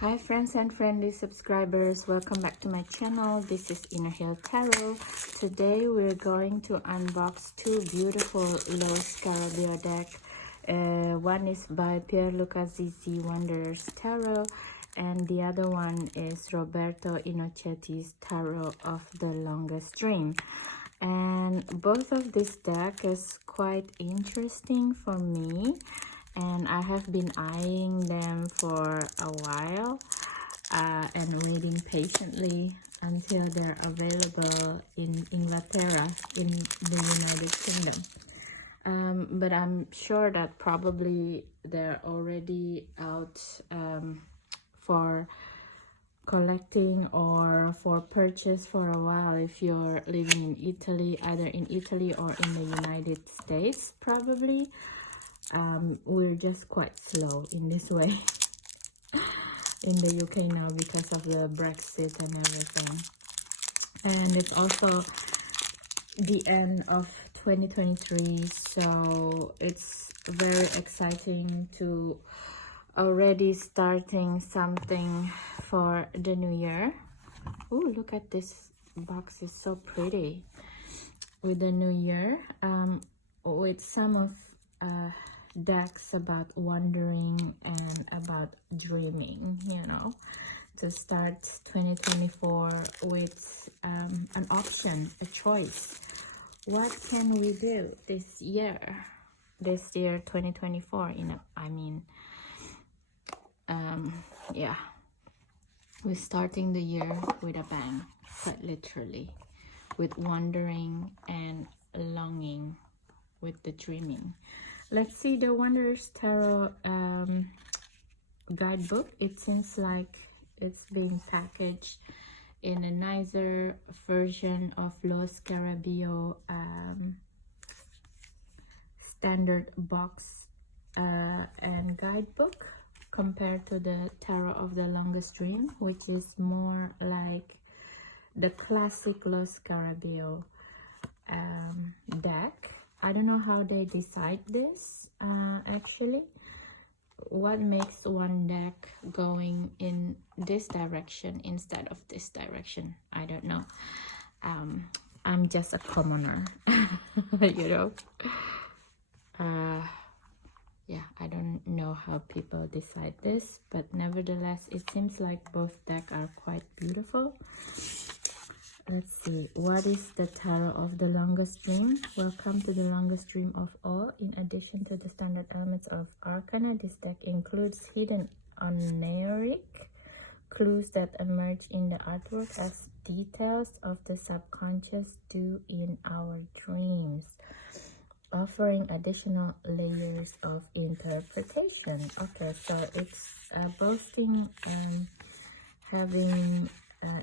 Hi friends and friendly subscribers, welcome back to my channel. This is Inner Hill Tarot. Today we're going to unbox two beautiful Lo Scarabeo deck. One is by Pierluca Zizi Wanderers Tarot and the other one is Roberto Innocetti's Tarot of the Longest Dream. And both of this deck is quite interesting for me, and I have been eyeing them for a while and waiting patiently until they're available in Inglaterra, in the United Kingdom. But I'm sure that probably they're already out for collecting or for purchase for a while if you're living in Italy, either in Italy or in the United States probably. We're just quite slow in this way in the UK now because of the Brexit and everything. And it's also the end of 2023, so it's very exciting to already starting something for the new year. Oh, look at this box, is so pretty with the new year, with some of decks about wandering and about dreaming, you know, to start 2024 with an option, a choice. What can we do this year 2024? Yeah, we're starting the year with a bang, quite literally, with wandering and longing, with the dreaming. Let's see the Wanderers Tarot guidebook. It seems like it's being packaged in a nicer version of Lo Scarabeo standard box and guidebook, compared to the Tarot of the Longest Dream, which is more like the classic Lo Scarabeo deck. I don't know how they decide this actually. What makes one deck going in this direction instead of this direction? I don't know. I'm just a commoner, you know. Yeah, I don't know how people decide this, but nevertheless, it seems like both decks are quite beautiful. Let's see, what is the Tarot of the Longest Dream? Welcome to the longest dream of all. In addition to the standard elements of Arcana, this deck includes hidden oniric clues that emerge in the artwork as details of the subconscious do in our dreams, offering additional layers of interpretation. Okay, so it's boasting having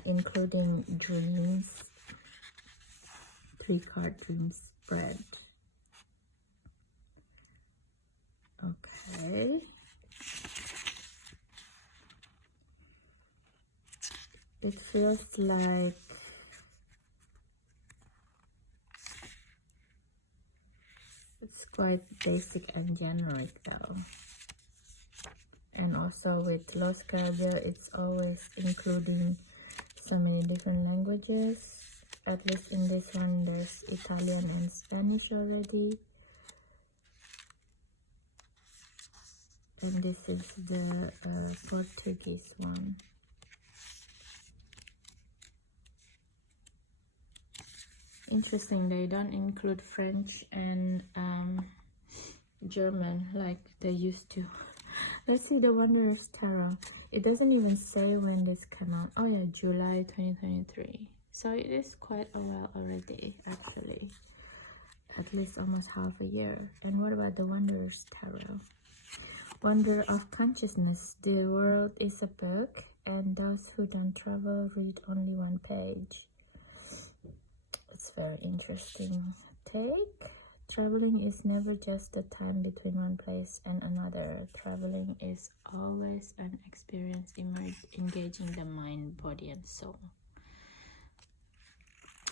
including dreams, 3-card dream spread. Okay, it feels like it's quite basic and generic though. And also with Lo Scarabeo, it's always including so many different languages. At least in this one, there's Italian and Spanish already. And this is the Portuguese one. Interesting, they don't include French and German like they used to. Let's see the Wanderers Tarot. It doesn't even say when this came out. Oh yeah, July 2023. So it is quite a while already, actually. At least almost half a year. And what about the Wanderers Tarot? Wonder of Consciousness. The world is a book, and those who don't travel read only one page. It's very interesting take. Traveling is never just the time between one place and another. Traveling is always an experience engaging the mind, body, and soul.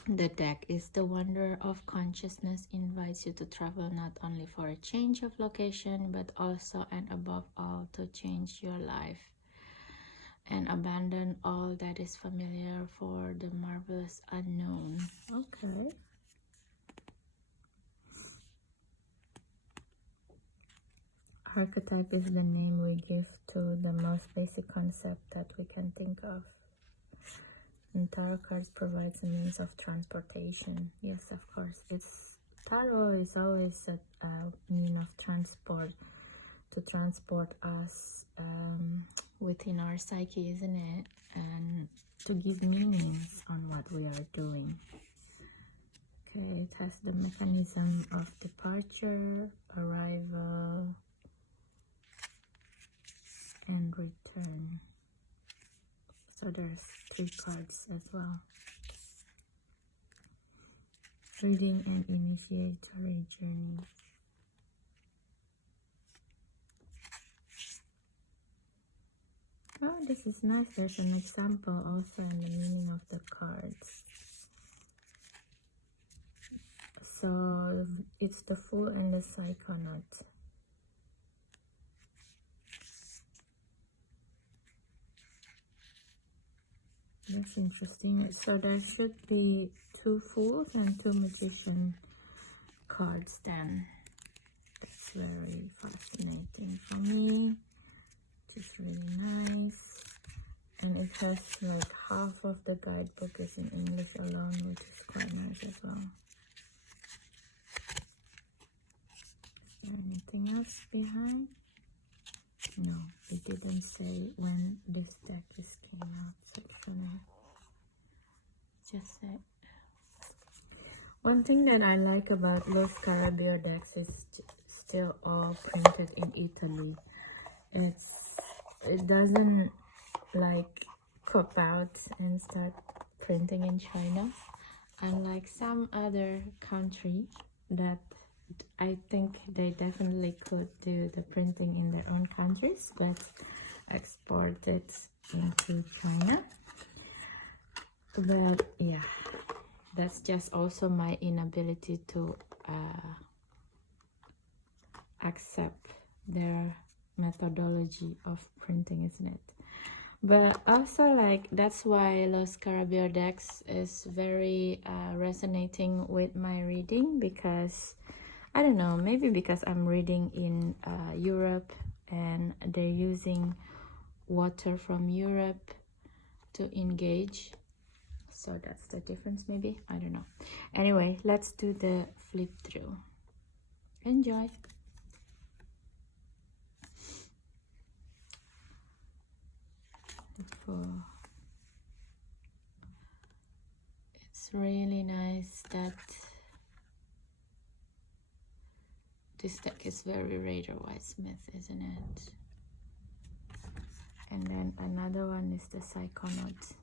The deck is the Wonder of Consciousness, invites you to travel not only for a change of location, but also and above all to change your life. and abandon all that is familiar for the marvelous unknown. Okay. Archetype is the name we give to the most basic concept that we can think of. And tarot cards provides a means of transportation. Yes, of course. Tarot is always a mean of transport, to transport us within our psyche, isn't it? And to give meanings on what we are doing. Okay, it has the mechanism of departure, arrival, and return. So there's 3 cards as well. Reading and initiatory journey. Oh, this is nice. There's an example also in the meaning of the cards. So it's the Fool and the Psychonaut. That's interesting. So there should be 2 Fools and 2 Magician cards then. That's very fascinating for me. It's really nice. And it has like half of the guidebook is in English alone, which is quite nice as well. Is there anything else behind? No, it didn't say when this deck came out, so it shouldn't just say. One thing that I like about Los Carabeo decks is still all printed in Italy. It doesn't like cop out and start printing in China, unlike some other country that I think they definitely could do the printing in their own countries but export it into China. But yeah, that's just also my inability to accept their methodology of printing, isn't it? But also, like, that's why Los Carabeo decks is very resonating with my reading, because I don't know, maybe because I'm reading in Europe and they're using water from Europe to engage. So that's the difference, maybe. I don't know. Anyway, let's do the flip through. Enjoy. It's really nice that this deck is very Rider-Waite-Smith, isn't it? And then another one is the Psychonaut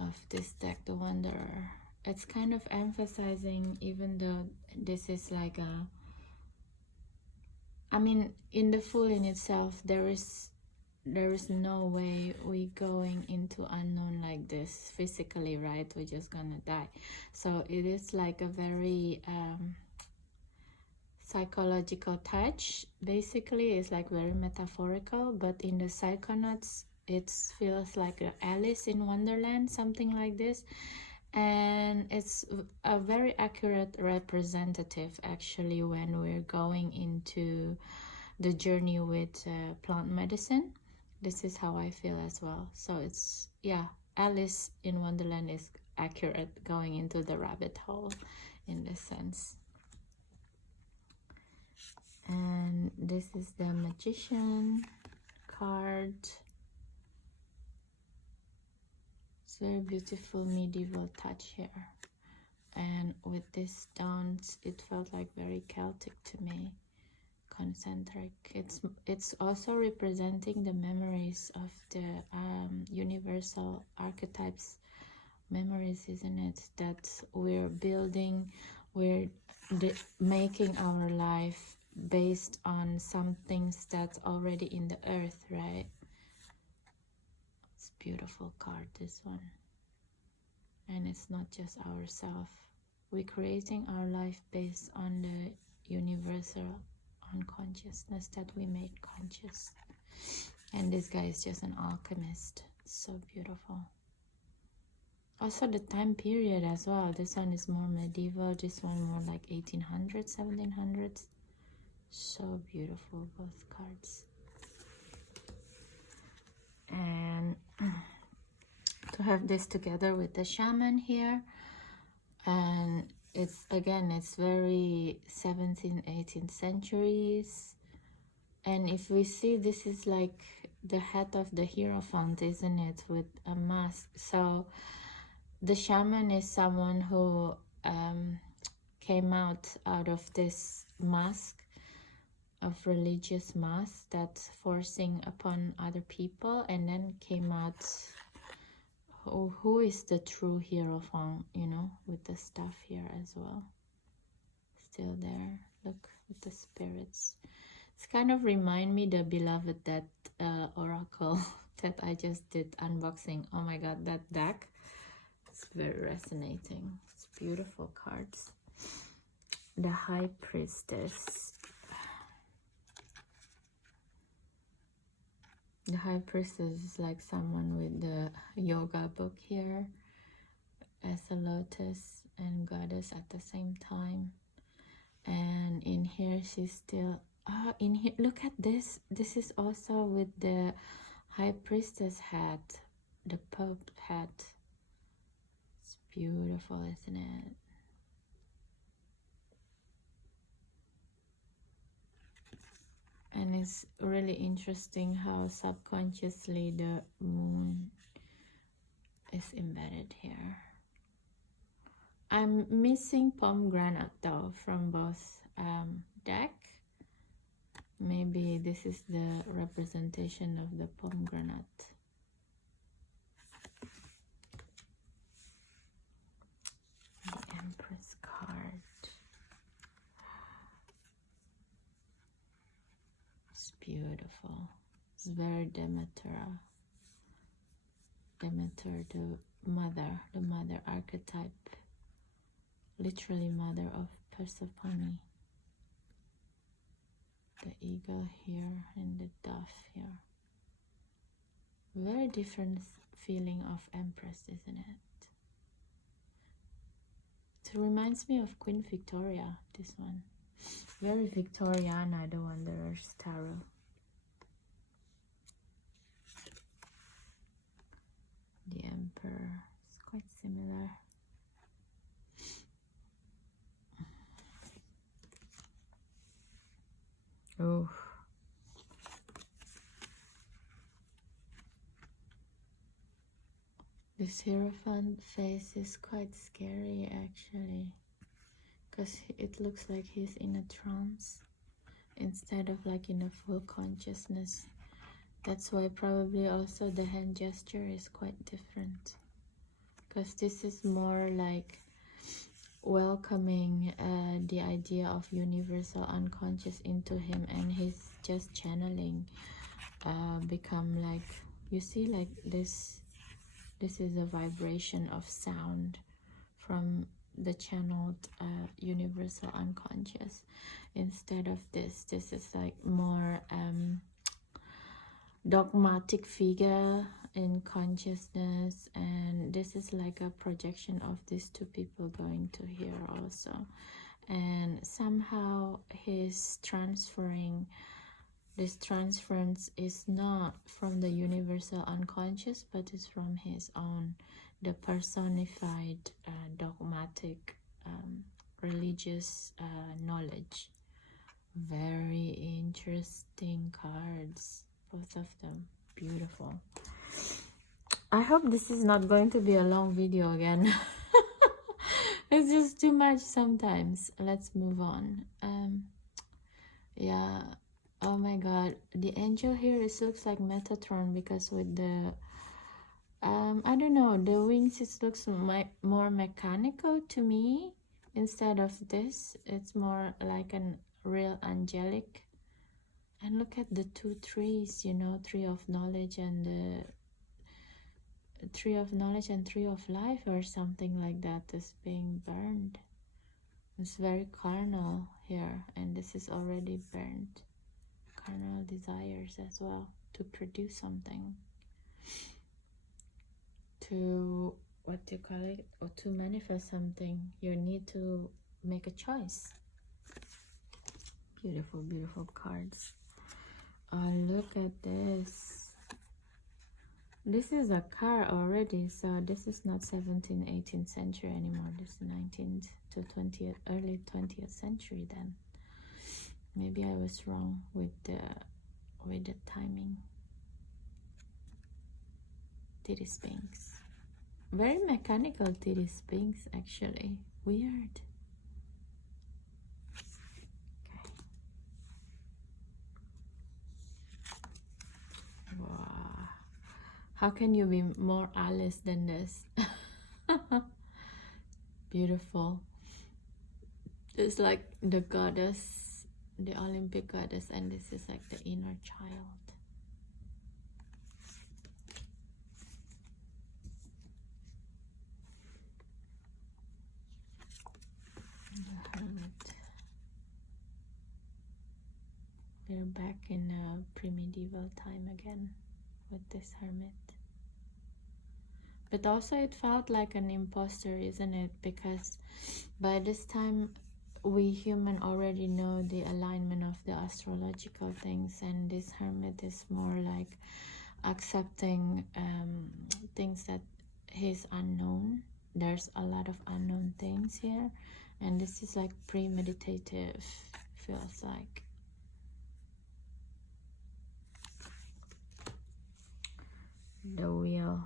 of this deck, the Wanderer. It's kind of emphasizing, even though this is like a, I mean, in the Fool in itself, there is no way we going into unknown like this physically, right? We're just gonna die. So it is like a very psychological touch. Basically, it's like very metaphorical, but in the Psychonauts, it feels like a Alice in Wonderland, something like this. And it's a very accurate representative, actually, when we're going into the journey with plant medicine. This is how I feel as well. So it's, yeah, Alice in Wonderland is accurate, going into the rabbit hole in this sense. And this is the Magician card. It's very beautiful medieval touch here. And with these stones, it felt like very Celtic to me. Concentric. It's also representing the memories of the universal archetypes memories, isn't it? That we're building, we're making our life based on some things that's already in the earth, right? It's a beautiful card, this one. And it's not just ourselves. We're creating our life based on the universal unconsciousness that we made conscious. And this guy is just an alchemist. So beautiful. Also the time period as well. This one is more medieval. This one more like 1800s, 1700s. So beautiful, both cards. And to have this together with the shaman here. And it's, again, it's very 17th, 18th centuries. And if we see, this is like the head of the Hierophant, isn't it, with a mask. So the shaman is someone who came out of this mask, of religious mask that's forcing upon other people, and then came out who is the true Hierophant, you know, with the stuff here as well. Still there. Look, with the spirits. It's kind of remind me the Beloved that oracle that I just did unboxing. Oh my god, that deck. It's very resonating. It's beautiful cards. The High Priestess. The High Priestess is like someone with the yoga book here as a lotus and goddess at the same time. And in here she's still in here. Look at this. This is also with the High Priestess hat, the Pope hat. It's beautiful, isn't it? And it's really interesting how subconsciously the moon is embedded here. I'm missing pomegranate though from both deck. Maybe this is the representation of the pomegranate. The Empress card. It's beautiful. It's very Demeter. Demeter, the mother archetype. Literally mother of Persephone. The eagle here and the dove here. Very different feeling of Empress, isn't it? It reminds me of Queen Victoria, this one. Very Victoriana, the Wanderer's Tarot. The Emperor is quite similar. Oh. This Hierophant face is quite scary actually, because it looks like he's in a trance instead of like in a full consciousness. That's why probably also the hand gesture is quite different, because this is more like welcoming the idea of universal unconscious into him, and he's just channeling, become like, you see, like this is a vibration of sound from the channeled universal unconscious. Instead of this is like more dogmatic figure in consciousness, and this is like a projection of these two people going to here also. And somehow he's transferring, this transference is not from the universal unconscious, but it's from his own, the personified dogmatic religious knowledge. Very interesting cards, both of them. Beautiful. I hope this is not going to be a long video again. It's just too much sometimes. Let's move on. Yeah. Oh my god, the angel here, it looks like Metatron, because with the I don't know, the wings, it looks more mechanical to me. Instead of this, it's more like an real angelic. And look at the two trees, you know, tree of knowledge and the tree of knowledge and tree of life, or something like that, is being burned. It's very carnal here, and this is already burned. Carnal desires as well. to produce something, to what do you call it, or to manifest something. You need to make a choice. Beautiful, beautiful cards. Oh, look at this. This is a car already, so this is not 17th, 18th century anymore. This is 19th to 20th, early 20th century then. Maybe I was wrong with the timing. Titty Sphinx. Very mechanical Titty Sphinx, actually. Weird. Okay. Wow. How can you be more Alice than this? Beautiful. It's like the goddess, the Olympic goddess, and this is like the inner child. The Hermit. We're back in a pre-medieval time again with this Hermit. But also it felt like an imposter, isn't it? Because by this time we human already know the alignment of the astrological things, and this Hermit is more like accepting things that is unknown. There's a lot of unknown things here, and this is like premeditative, feels like. The Wheel.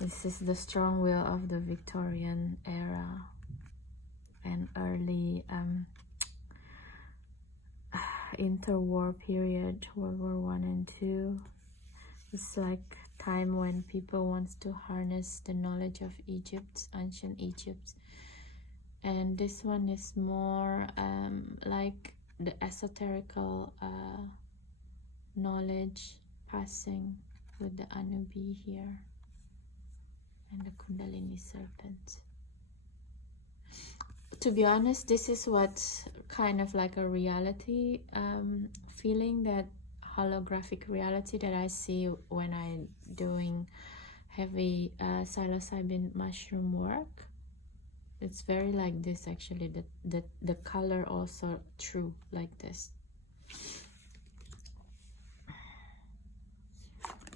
This is the strong will of the Victorian era and early interwar period, World War I and II. It's like time when people wants to harness the knowledge of Egypt, ancient Egypt. And this one is more like the esoterical knowledge passing with the Anubi here and the Kundalini serpent. To be honest, this is what kind of like a reality feeling, that holographic reality that I see when I'm doing heavy psilocybin mushroom work. It's very like this actually, the color also true like this.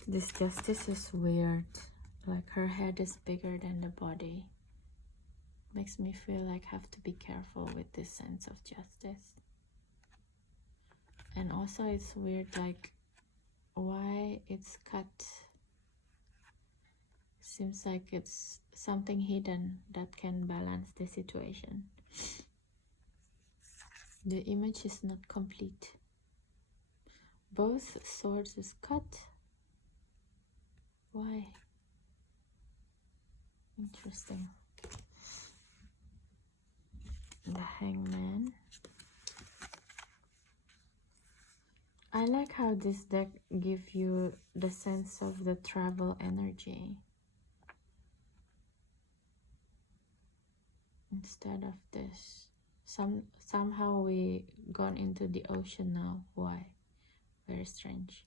This Justice is weird, like her head is bigger than the body. Makes me feel like I have to be careful with this sense of justice. And also it's weird, like why it's cut. Seems like it's something hidden that can balance the situation. The image is not complete. Both swords is cut. Why? Interesting. The Hangman. I like how this deck gives you the sense of the travel energy instead of this. Somehow we gone into the ocean now. Why? Very strange.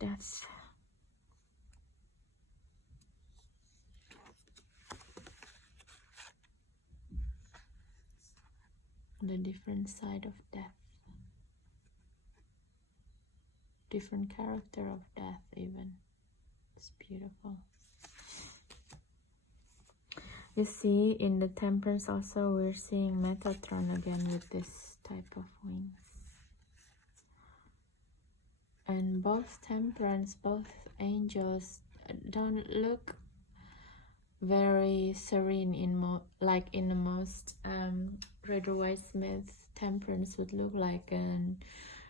That's the different side of death. Different character of death even. It's beautiful. You see in the Temperance also we're seeing Metatron again with this type of wings. And both Temperance, both angels don't look very serene in like in the most Rider-Waite Smith. Temperance would look like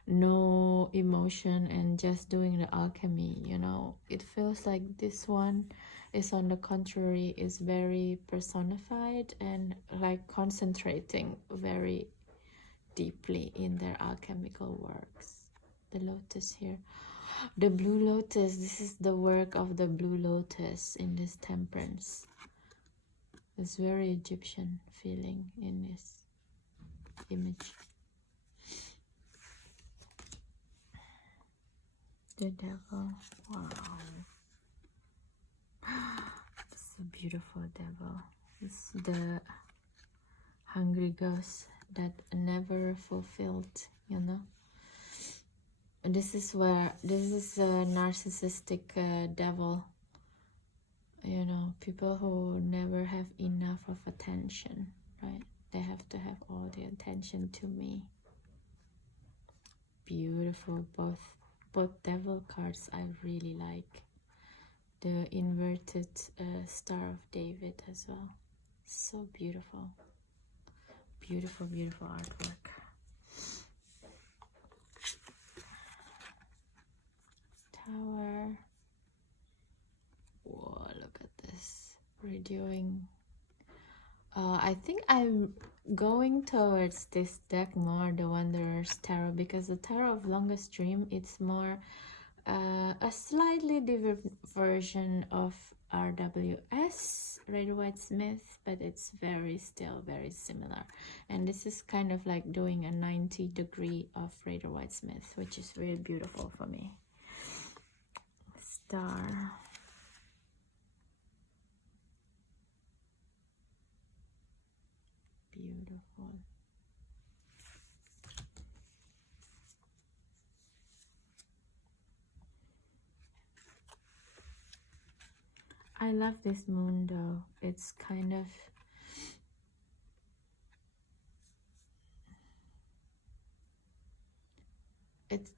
no emotion and just doing the alchemy, you know. It feels like this one is on the contrary, is very personified and like concentrating very deeply in their alchemical works. The lotus here, the blue lotus, this is the work of the blue lotus in this Temperance. It's very Egyptian feeling in this image. the devil. Wow. It's a beautiful devil. It's the hungry ghost that never fulfilled, you know. This is a narcissistic devil, you know, people who never have enough of attention, right? They have to have all the attention to me. Beautiful, both devil cards I really like. The inverted Star of David as well. So beautiful. Beautiful, beautiful artwork. Tower. Whoa, look at this. Redoing. I think I'm going towards this deck more, the Wanderer's Tarot, because the Tarot of Longest Dream, it's more a slightly different version of RWS, Rider-Waite-Smith, but it's still very similar. And this is kind of like doing a 90-degree of Rider-Waite-Smith, which is really beautiful for me. Star. Beautiful. I love this moon though. It's kind of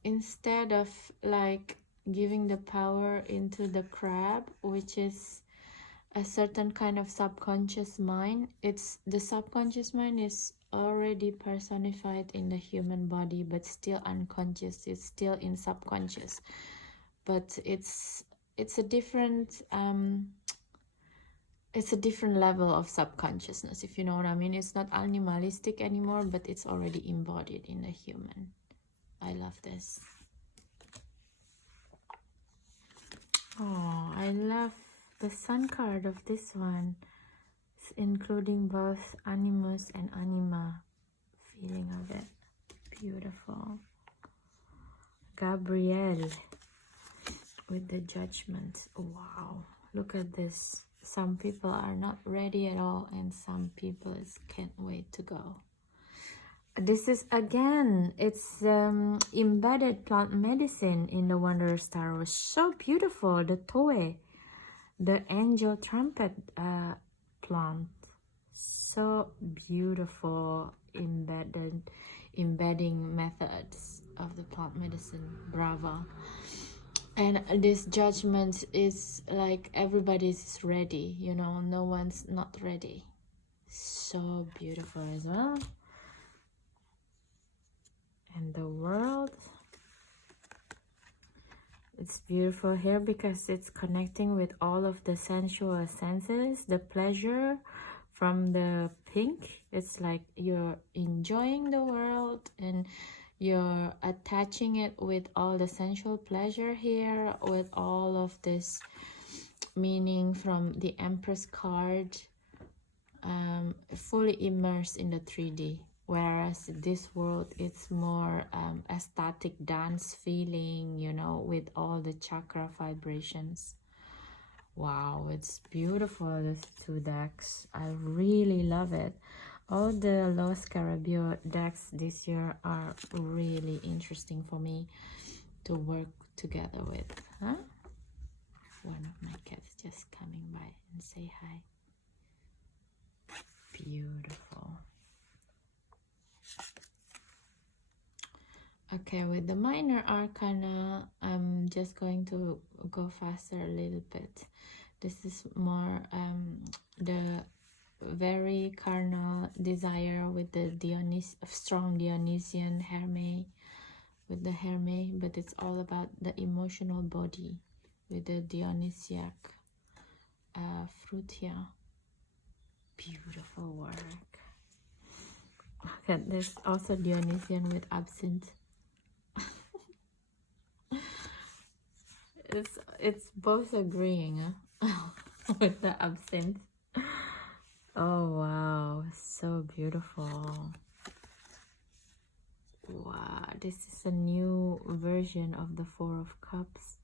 instead of like giving the power into the crab, which is a certain kind of subconscious mind, it's the subconscious mind is already personified in the human body but still unconscious. It's still in subconscious, but it's a different level of subconsciousness, if you know what I mean. It's not animalistic anymore, but it's already embodied in the human. I love this. Oh, I love the sun card of this one. It's including both animus and anima feeling of it. Beautiful. Gabrielle with the Judgment. Wow, look at this. Some people are not ready at all, and some people can't wait to go. This is again, it's embedded plant medicine in the Wanderer's Tarot. So beautiful. The Toe, the angel trumpet plant. So beautiful. Embedding methods of the plant medicine. Bravo. And this Judgment is like everybody's ready, you know, no one's not ready. So beautiful as well. And the World, it's beautiful here because it's connecting with all of the sensual senses, the pleasure from the pink. It's like you're enjoying the world and you're attaching it with all the sensual pleasure here, with all of this meaning from the Empress card, fully immersed in the 3D. Whereas this world, it's more ecstatic dance feeling, you know, with all the chakra vibrations. Wow, it's beautiful, these two decks. I really love it. All the Los Scarabeo decks this year are really interesting for me to work together with. Huh? One of my cats just coming by and say hi. Beautiful. Okay, with the minor arcana, I'm just going to go faster a little bit. This is more the very carnal desire with the strong Dionysian Hermes, with the Hermes, but it's all about the emotional body with the Dionysiac Frutia. Beautiful work. Okay, there's also Dionysian with absinthe. It's both agreeing with the absinthe. Oh wow, so beautiful. Wow, this is a new version of the Four of Cups.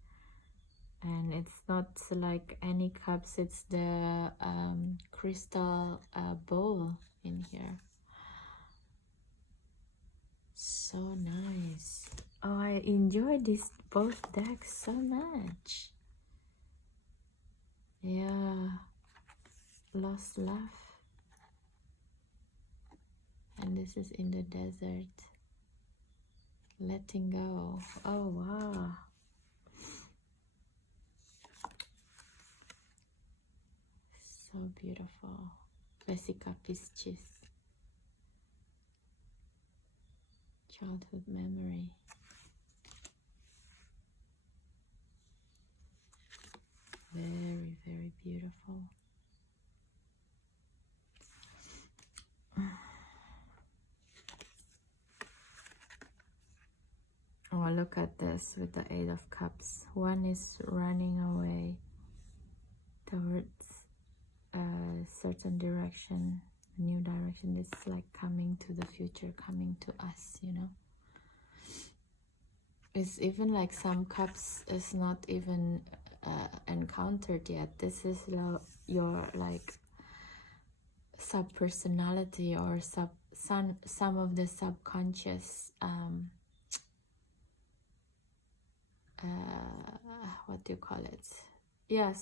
And it's not like any cups, it's the crystal bowl in here. So nice. Oh, I enjoy these both decks so much. Yeah, lost love. And this is in the desert. Letting go. Oh, wow. So beautiful. Vesica Piscis. Childhood memory. Very, very beautiful. Oh, look at this with the Eight of Cups. One is running away towards a certain direction, a new direction. It's like coming to the future, coming to us, you know. It's even like some cups is not even encountered yet. This is your like sub-personality or some of the subconscious what do you call it? Yeah,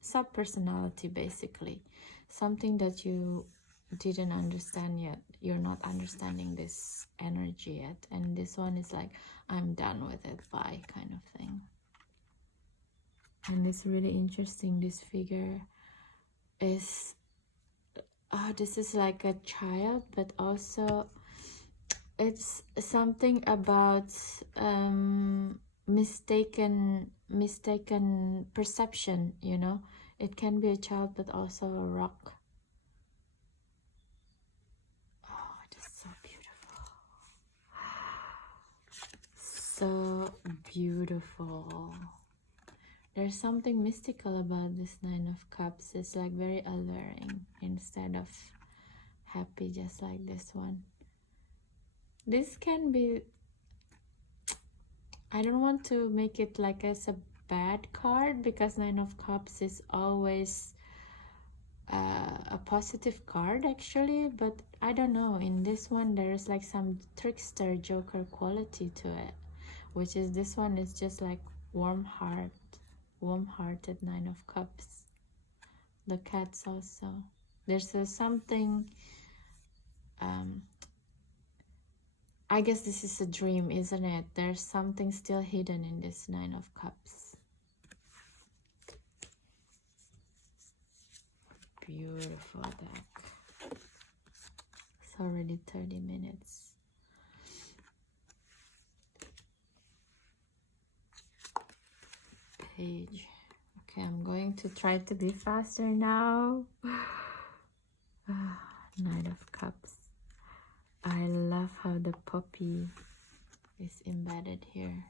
sub personality, basically. Something that you didn't understand yet. You're not understanding this energy yet, and this one is like, I'm done with it, bye, kind of thing. And it's really interesting. This figure is this is like a child, but also it's something about mistaken perception, you know. It can be a child but also a rock. Oh, it is so beautiful. So beautiful. There's something mystical about this Nine of Cups. It's like very alluring instead of happy, just like this one. This can be, I don't want to make it like as a bad card, because Nine of Cups is always a positive card actually, but I don't know, in this one there's like some trickster joker quality to it, which is this one is just like warm-hearted Nine of Cups. The cats also, there's something I guess this is a dream, isn't it? There's something still hidden in this Nine of Cups. Beautiful deck. It's already 30 minutes. Page. Okay, I'm going to try to be faster now. Knight of Cups. I love how the puppy is embedded here.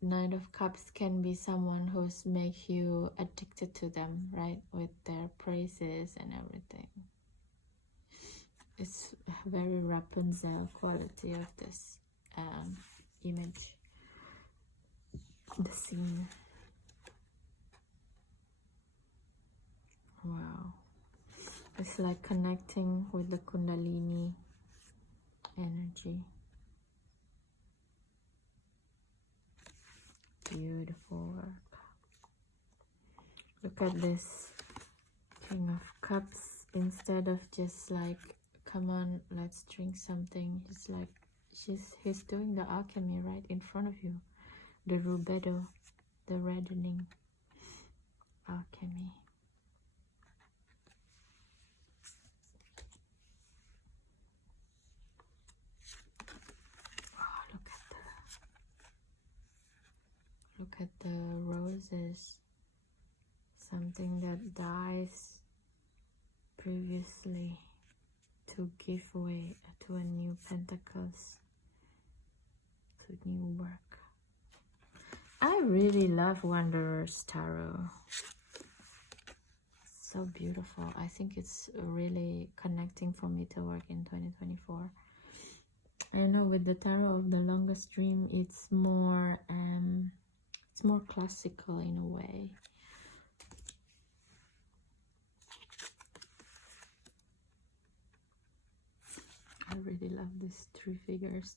Knight of Cups can be someone who's make you addicted to them, right? With their praises and everything. It's very Rapunzel quality of this image, the scene. Wow. It's like connecting with the Kundalini energy. Beautiful work. Look at this King of Cups. Instead of just like, come on, let's drink something, he's like, he's doing the alchemy right in front of you. The rubedo, the reddening alchemy. Oh, look at the roses. Something that dies previously to give way to a new pentacles, to new work. I really love Wanderer's Tarot. So beautiful. I think it's really connecting for me to work in 2024. I know with the tarot of the longest dream, it's more classical in a way. I really love these three figures.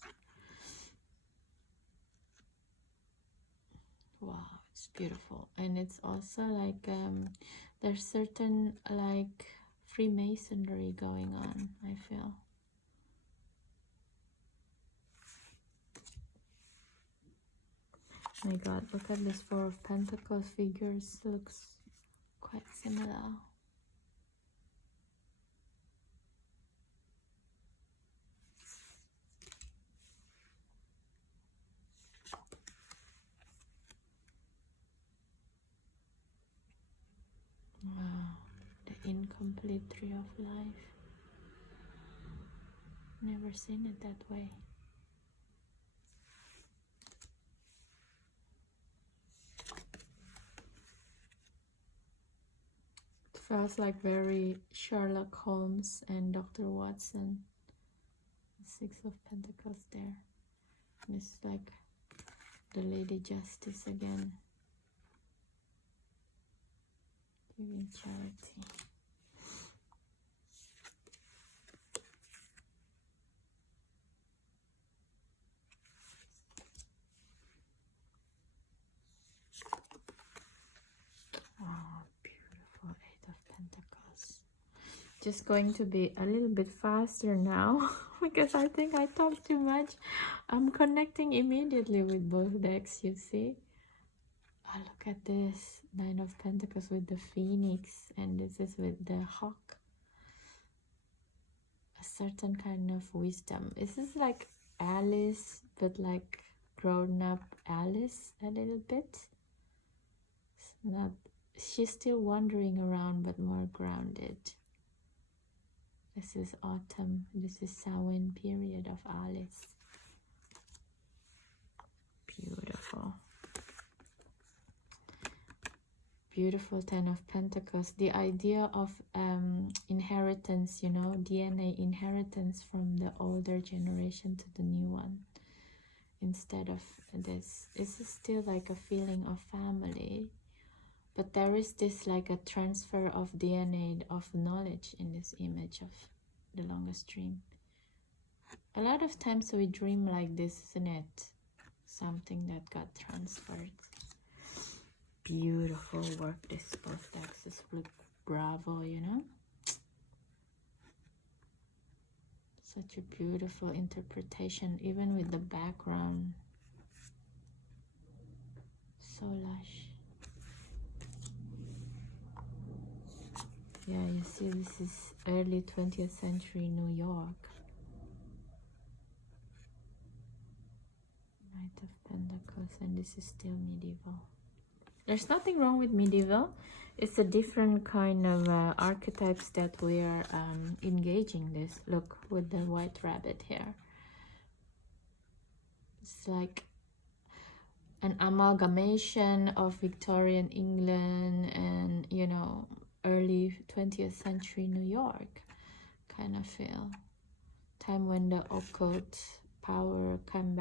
Wow, it's beautiful. And it's also like there's certain like Freemasonry going on, I feel. My God, look at this Four of Pentacles figures. Looks quite similar. Wow, the incomplete Tree of Life. Never seen it that way. It feels like very Sherlock Holmes and Dr. Watson. The Six of Pentacles there. It's like the Lady Justice again. Giving charity. Oh, beautiful Eight of Pentacles. Just going to be a little bit faster now because I think I talk too much. I'm connecting immediately with both decks, you see. Oh, look at this. Nine of Pentacles with the Phoenix, and this is with the Hawk. A certain kind of wisdom. This is like Alice, but like grown-up Alice a little bit. It's not, she's still wandering around, but more grounded. This is autumn. This is Samhain period of Alice. Beautiful. Beautiful Ten of Pentacles. The idea of inheritance, you know, DNA inheritance from the older generation to the new one. Instead of this is still like a feeling of family, but there is this like a transfer of DNA, of knowledge in this image of the longest dream. A lot of times we dream like this, isn't it? Something that got transferred. Beautiful work this both decks is with bravo, you know. Such a beautiful interpretation, even with the background. So lush. Yeah, you see this is early 20th century New York. Knight of Pentacles, and this is still medieval. There's nothing wrong with medieval. It's a different kind of archetypes that we are engaging this. Look, with the white rabbit here. It's like an amalgamation of Victorian England and, you know, early 20th century New York kind of feel. Time when the occult power came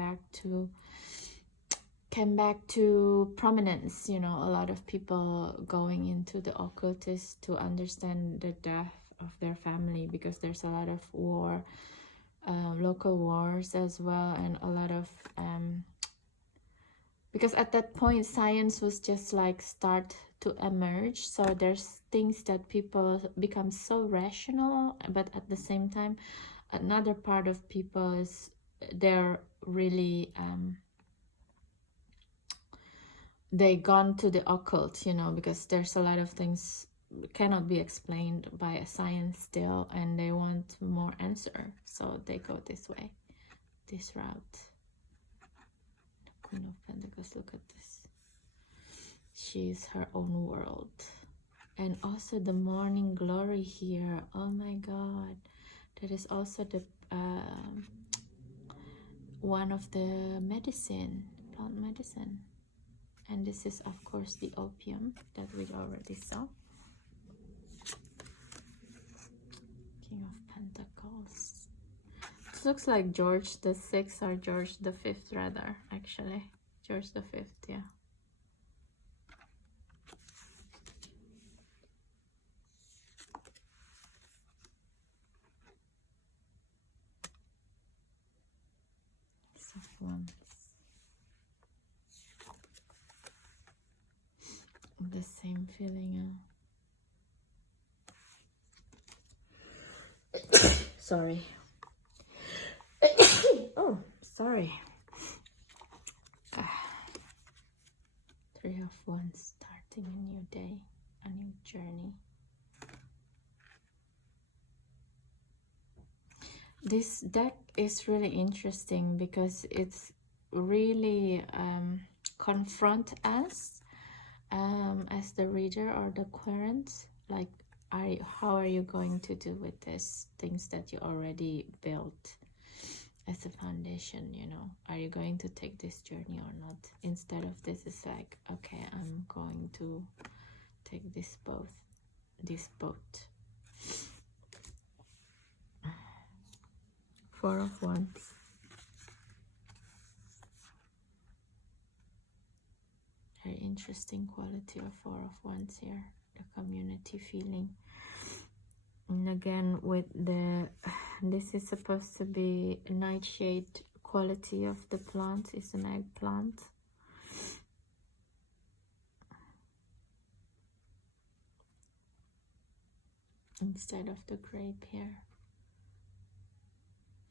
back to prominence, you know, a lot of people going into the occultist to understand the death of their family, because there's a lot of war, local wars as well, and a lot of because at that point science was just like start to emerge, so there's things that people become so rational, but at the same time another part of people is they're really they gone to the occult, you know, because there's a lot of things cannot be explained by a science still, and they want more answer, so they go this way, this route. The Queen of Pentacles, look at this. She's her own world. And also the morning glory here. Oh my God, that is also the one of the medicine, plant medicine. And this is, of course, the opium that we already saw. King of Pentacles. This looks like George the Sixth or George the Fifth, rather, actually. George the Fifth, yeah. Soft ones. The same feeling. Sorry. Oh, sorry. Three of Wands, starting a new day, a new journey. This deck is really interesting because it's really confront us as the reader or the querent. Like, how are you going to do with this things that you already built as a foundation, you know? Are you going to take this journey or not? Instead of this is like, okay, I'm going to take this boat. Four of Wands. Very interesting quality of Four of Wands here. The community feeling. And again, with the, this is supposed to be a nightshade quality of the plant. It's an eggplant. Instead of the grape here.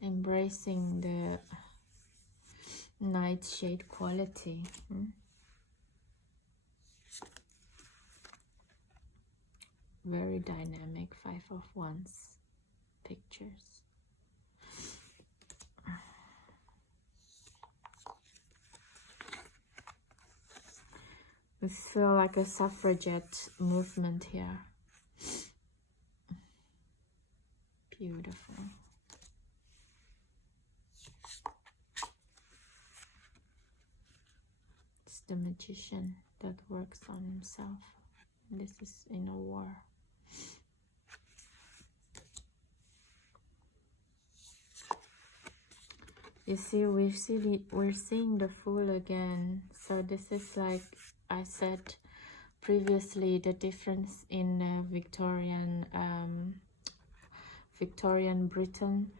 Embracing the nightshade quality. Very dynamic Five of Wands pictures. We feel like a suffragette movement here. Beautiful. It's the magician that works on himself. This is in a war. You see, we're seeing the Fool again. So this is like I said previously, the difference in Victorian Britain.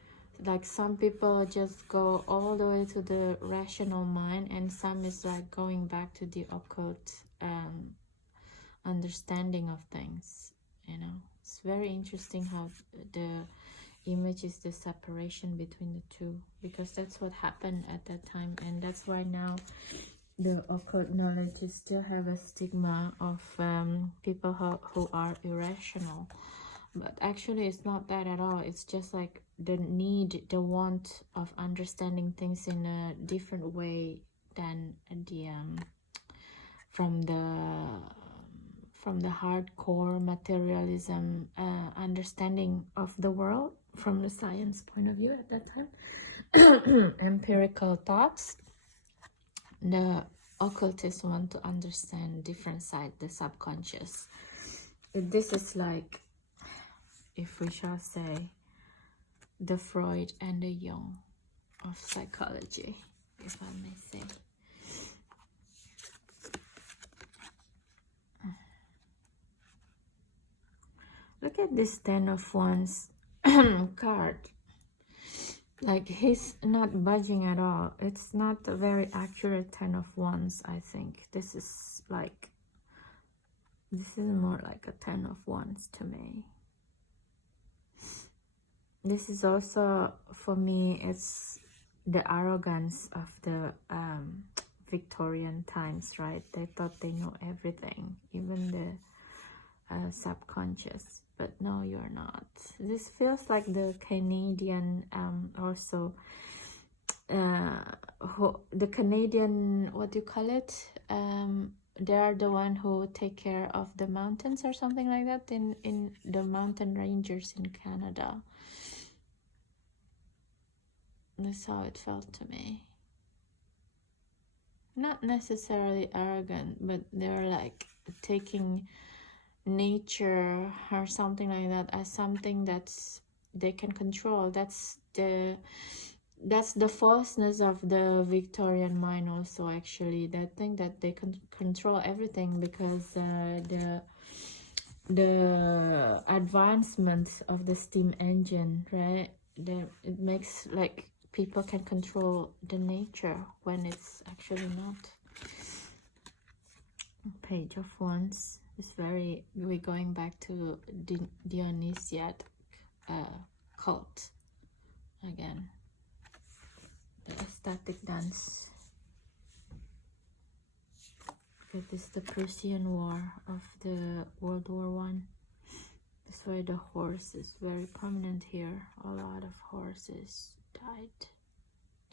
Like some people just go all the way to the rational mind, and some is like going back to the occult understanding of things, you know. It's very interesting how the image is the separation between the two, because that's what happened at that time, and that's why now the occult knowledge still have a stigma of people who are irrational. But actually it's not that at all. It's just like the need, the want of understanding things in a different way than the from the hardcore materialism understanding of the world from the science point of view at that time. Empirical thoughts. The occultists want to understand different side, the subconscious. This is like, if we shall say, the Freud and the Jung of psychology, if I may say. Look at this Ten of Wands card. Like, he's not budging at all. It's not a very accurate Ten of Wands, I think. This is more like a Ten of Wands to me. This is also, for me, it's the arrogance of the Victorian times, right? They thought they know everything, even the subconscious. But no, you're not. This feels like the Canadian also, the Canadian, what do you call it? They are the one who take care of the mountains or something like that in the mountain rangers in Canada. That's how it felt to me. Not necessarily arrogant, but they're like taking nature or something like that as something that's they can control. That's that's the falseness of the Victorian mind also, actually. They think that they can control everything because the advancement of the steam engine, right? It makes like people can control the nature when it's actually not. Page of Wands is very, we're going back to Dionysiac cult again. The ecstatic dance. It is the Persian War of the World War One. That's why the horse is very prominent here. A lot of horses died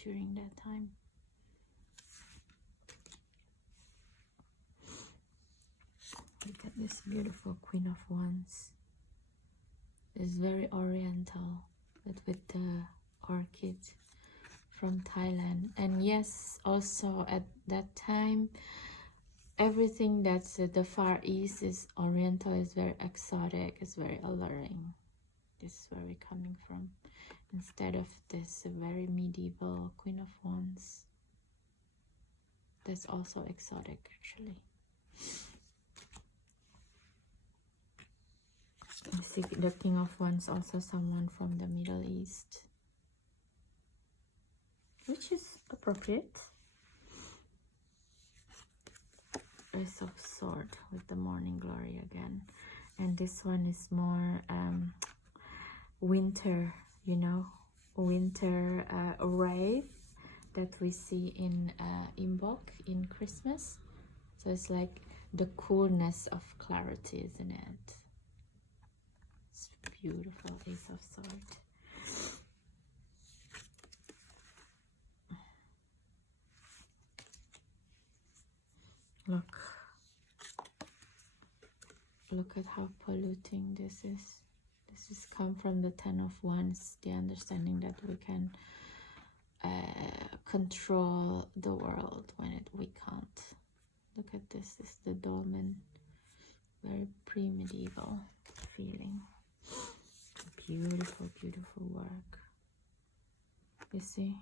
during that time. Look at this beautiful Queen of Wands. It's very oriental, but with the orchid from Thailand. And yes, also at that time, everything that's the Far East is oriental, is very exotic, is very alluring. This is where we're coming from. Instead of this very medieval Queen of Wands. That's also exotic, actually. I see the King of Wands, also someone from the Middle East, which is appropriate. Ace of Sword with the Morning Glory again, and this one is more winter, you know, winter wraith that we see in unbox in Christmas. So it's like the coolness of clarity, isn't it? It's beautiful. Ace of Sword. Look at how polluting this is. This is come from the Ten of Wands, the understanding that we can control the world when we can't. Look at this. This is the dolmen. Very pre-medieval feeling. Beautiful, beautiful work. You see?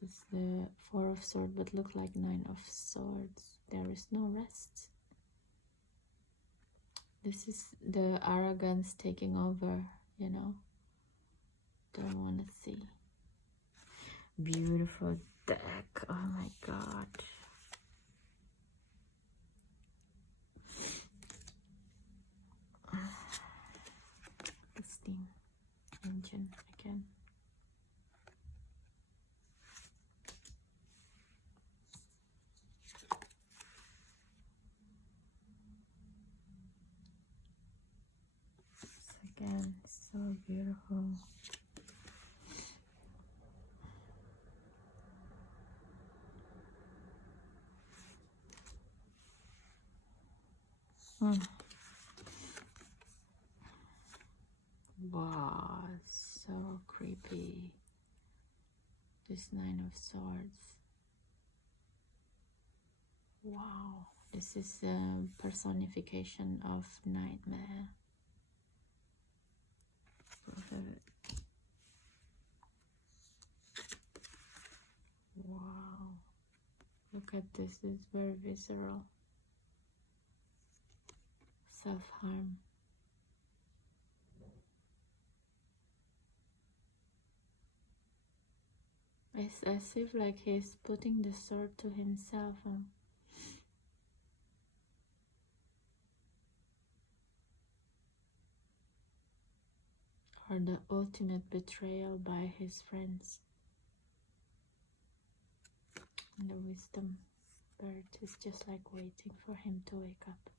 This is the Four of Swords, but look like Nine of Swords. There is no rest. This is the arrogance taking over, you know. Don't want to see. Beautiful deck. Oh my god. The steam engine again. Again, so beautiful. Wow, so creepy. This Nine of Swords. Wow, this is a personification of nightmare. Wow, look at this. It's very visceral. Self-harm. It's as if like he's putting the sword to himself. Or the ultimate betrayal by his friends. And the wisdom bird is just like waiting for him to wake up.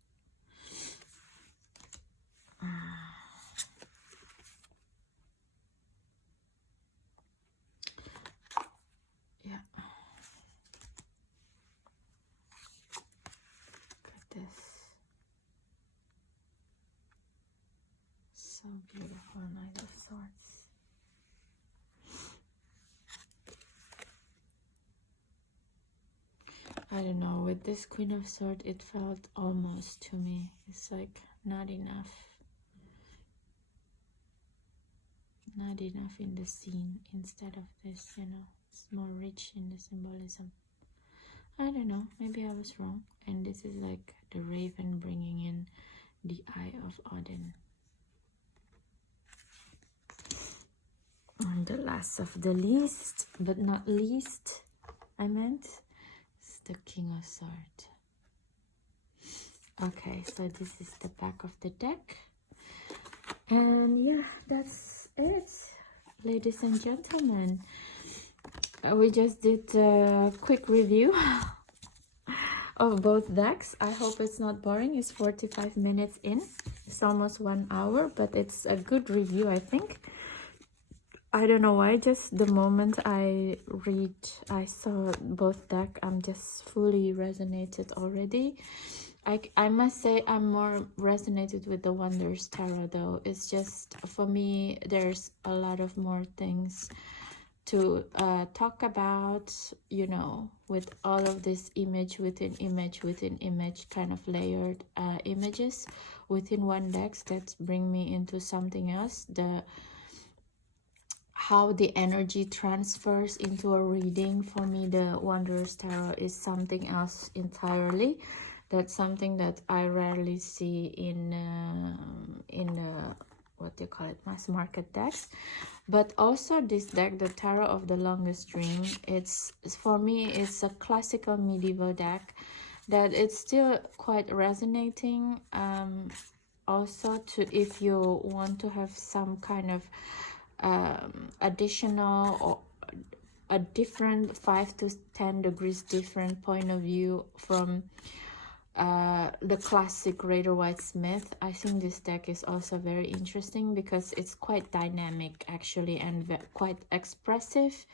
Yeah. Look at this. So beautiful, Knight of Swords. I don't know, with this Queen of Swords, it felt almost to me. It's like not enough. not enough in the scene instead of this, you know. It's more rich in the symbolism. I don't know, maybe I was wrong. And this is like the raven bringing in the eye of Odin. And the last of the least, but not least, I meant, is the King of Swords. Okay, so this is the back of the deck. And yeah, that's it, ladies and gentlemen. We just did a quick review of both decks. I hope it's not boring. It's 45 minutes in. It's almost 1 hour, but it's a good review, I think. I don't know why, just the moment I saw both decks, I'm just fully resonated already. I must say I'm more resonated with the Wonders Tarot though. It's just, for me, there's a lot of more things to talk about, you know, with all of this image within image within image, kind of layered images within one deck that bring me into something else. How the energy transfers into a reading, for me the Wanderer's Tarot is something else entirely. That's something that I rarely see in what do you call it, mass market decks. But also this deck, the Tarot of the Longest Dream, it's, for me, it's a classical medieval deck that it's still quite resonating. Also, to if you want to have some kind of additional or a different 5 to 10 degrees different point of view from the classic Rider-Waite-Smith, I think this deck is also very interesting because it's quite dynamic actually, and quite expressive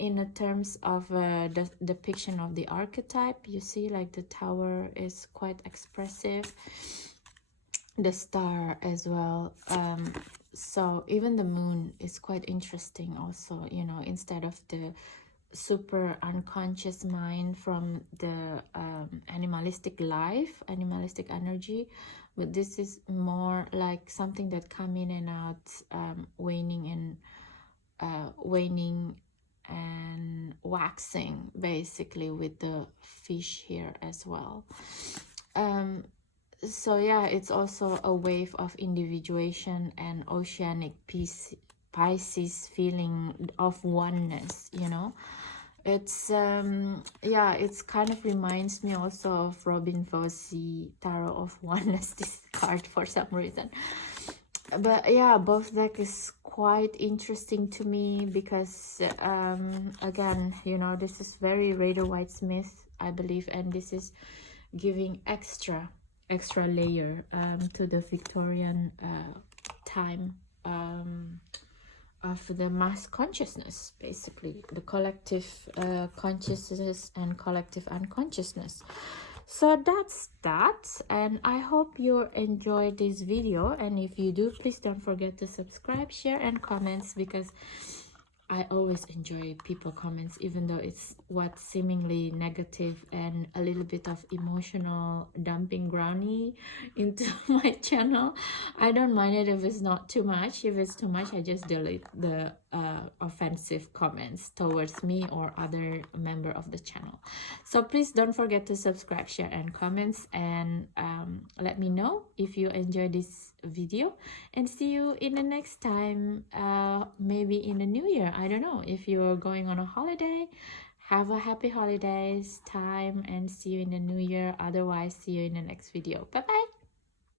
in the terms of the depiction of the archetype. You see, like the tower is quite expressive, the star as well. So even the moon is quite interesting also, you know, instead of the super unconscious mind from the animalistic life, animalistic energy, but this is more like something that come in and out, waning and waxing, basically, with the fish here as well. So yeah, it's also a wave of individuation and oceanic Pisces feeling of oneness, you know. It's yeah, it's kind of reminds me also of Robin Fossey Tarot of Oneness, this card, for some reason. But yeah, both deck is quite interesting to me because again, you know, this is very Rider-Waite-Smith, I believe, and this is giving extra layer to the Victorian time of the mass consciousness, basically the collective consciousness and collective unconsciousness. So that's that, and I hope you enjoyed this video, and if you do, please don't forget to subscribe, share and comments, because I always enjoy people comments, even though it's what seemingly negative and a little bit of emotional dumping groundy into my channel. I don't mind it if it's not too much. If it's too much, I just delete the offensive comments towards me or other member of the channel. So please don't forget to subscribe, share and comments, and let me know if you enjoyed this video, and see you in the next time, maybe in the new year. I don't know, if you're going on a holiday, have a happy holidays time, and see you in the new year. Otherwise, see you in the next video. Bye bye.